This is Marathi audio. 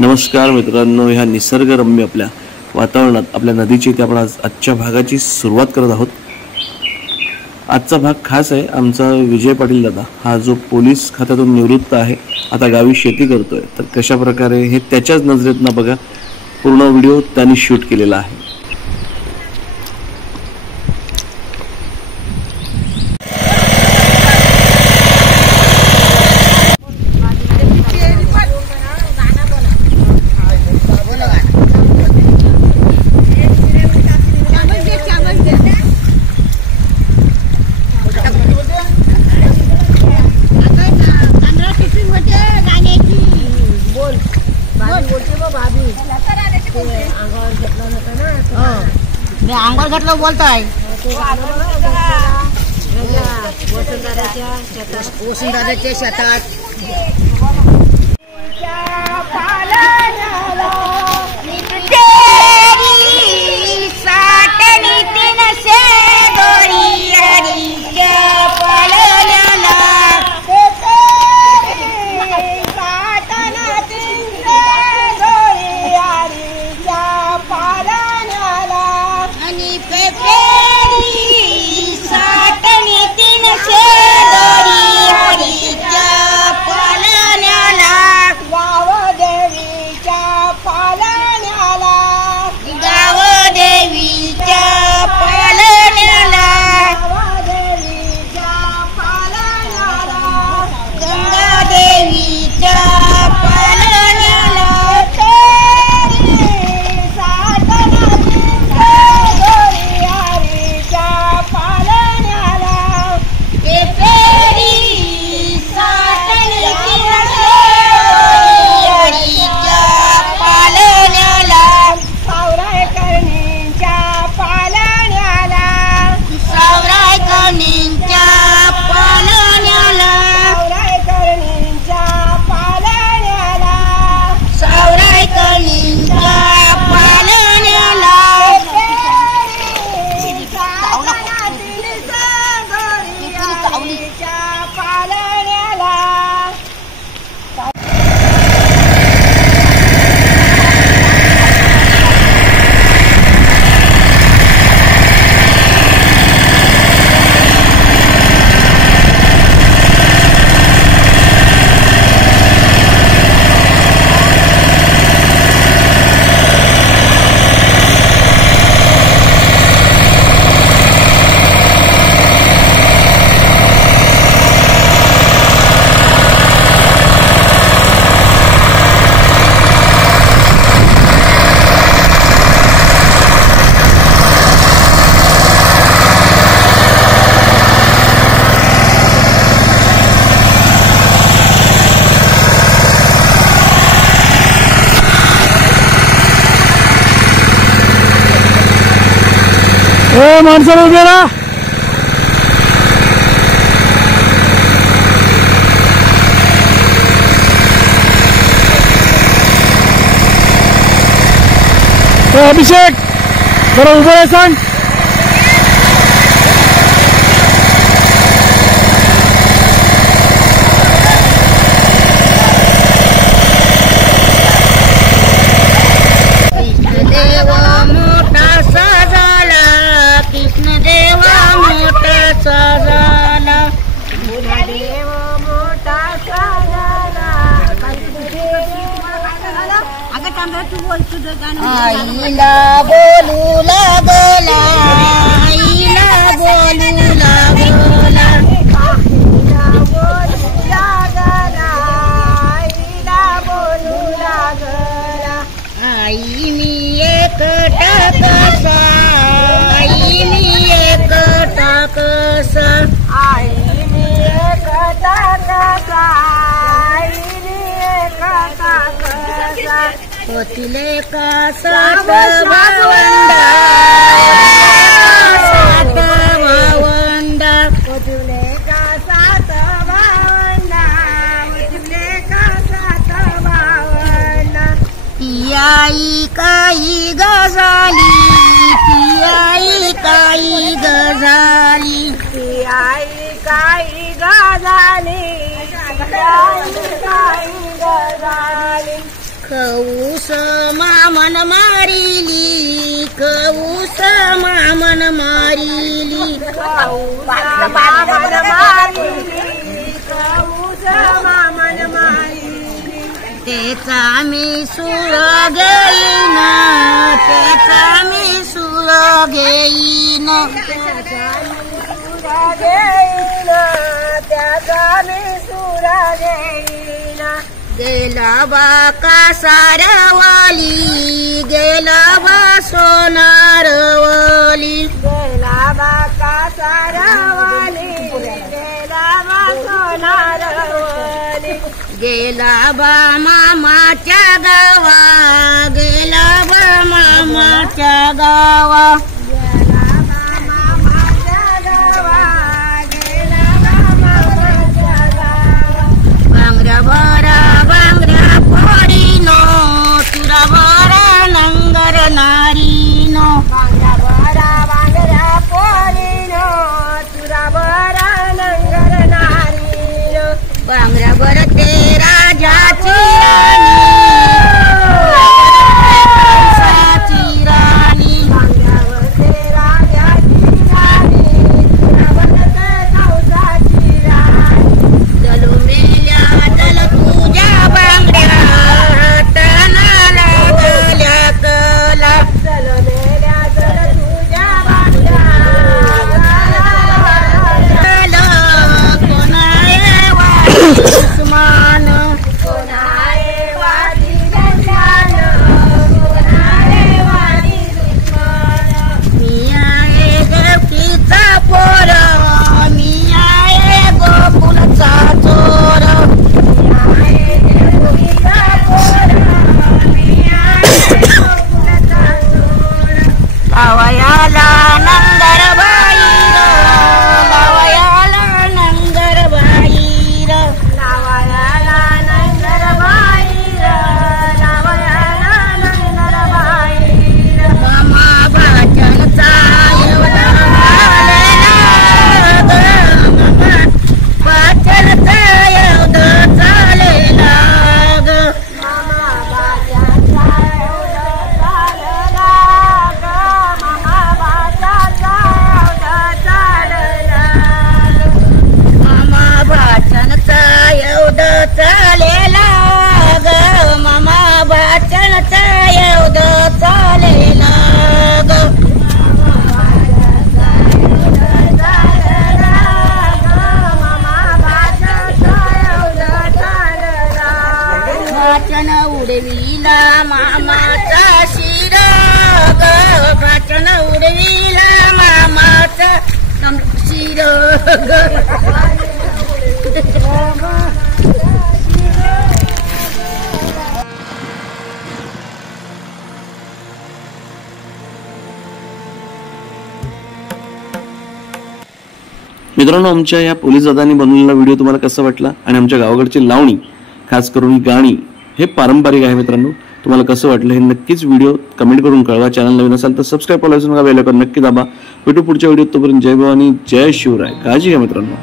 नमस्कार मित्रांनो, ह्या निसर्गरम्य आपल्या वातावरणात आपल्या नदीची इथे आपण आजच्या भागाची सुरुवात करत आहोत। आजचा भाग खास आहे। आमचा विजय पाटील दादा हा जो पोलीस खात्यातून निवृत्त आहे, आता गावी शेती करतोय, तर कशा प्रकारे हे त्याच्याच नजरेतनं बघा, पूर्ण व्हिडिओ त्यांनी शूट केलेला आहे। मी अंघोळ घातलं बोलताय वसुंधराच्या शेतात माणसाला उभे राहा। अभिषेक जरा उभं आहे, सांग। आईला बोलू लागला, आईला बोलू लागला, आईला बोलू लागला, आई मी एकटा कसा, आई मी एकटा कसा, आई मी एकटा कसा, आई मी एकटा कसा, होतिले का सात भावंडा, सात भावंडा, होतिले का सात भावंडा, होतिले का सात भावंडा, आई काही गजाली, आई काही गजाली, आई काही गजाली, आई काही गजाली, कौस मामन मारिली कौस मामन मारिली कौस मामन मारिली कौस मामन मारिली त्याचा मी सूर घेईन त्याचा मी सूर घेईन त्याचा मी सूर घेईन गेला बा कासारवाली गेला बा सोनारवाली गेला बा कासारवाली गेला बा सोनारवाली गेला बा मामाच्या गावा गेला बा मामाच्या गावा गेला बा मामाच्या गावा गेला बा मामाच्या गावा बांगड्या भरा बांगड्या पोरीनो तुरा भरा नंगर नारीनो बांगड्या भरा पोरीनो तुरा भरा नंगर नारीनो बांगड्या भरते राजाची राणी बांगड्या भरते राजाची राणी तुरा भरते कौसाची राणी चलो मेल्या चल तुझ्या बांगड्या हाताना लागल्या कला चल मेल्या चल तुझ्या बांगड्या कोण आहे वाली दुश्मन कोण आहे वाली दुश्मन कोण आहे वाली दुश्मन मी आहे देवकीचा पोर मी आहे गोकुळचा चोर लावयाला नंगर बाईर लावयाला नंगर बाईर लावयाला नंगर बाईर लावयाला नंगर बाईर मामा भाजनचा एवढा झालेला ग मामा भाजनचा एवढा झालेला ग मामा भाजनचा एवढा झालेला ग मामा भाजनचा एवढा झालेला मामा भाजनचा एवढा चालेला ग मामा भाजनचा एवढा चालेला ग भाचन उडविला मामाचा शिर ग भाचन उडविला मामाचा शिर मित्रांनो, आमच्या या पोलीस दादांनी बनवलेला व्हिडिओ तुम्हाला कसा वाटला आणि आमच्या गावाकडची लावणी खास करून गाणी हे पारंपरिक आहे मित्रांनो, तुम्हाला कसं वाटलं हे नक्कीच व्हिडिओ कमेंट करून कळवा. चॅनल नवीन असाल तर सबस्क्राईब करायचं नका, बेल आयकॉन नक्की दाबा. भेटू पुढच्या व्हिडिओत. तोपर्यंत जय भवानी जय शिवराय. काळजी घ्या मित्रांनो.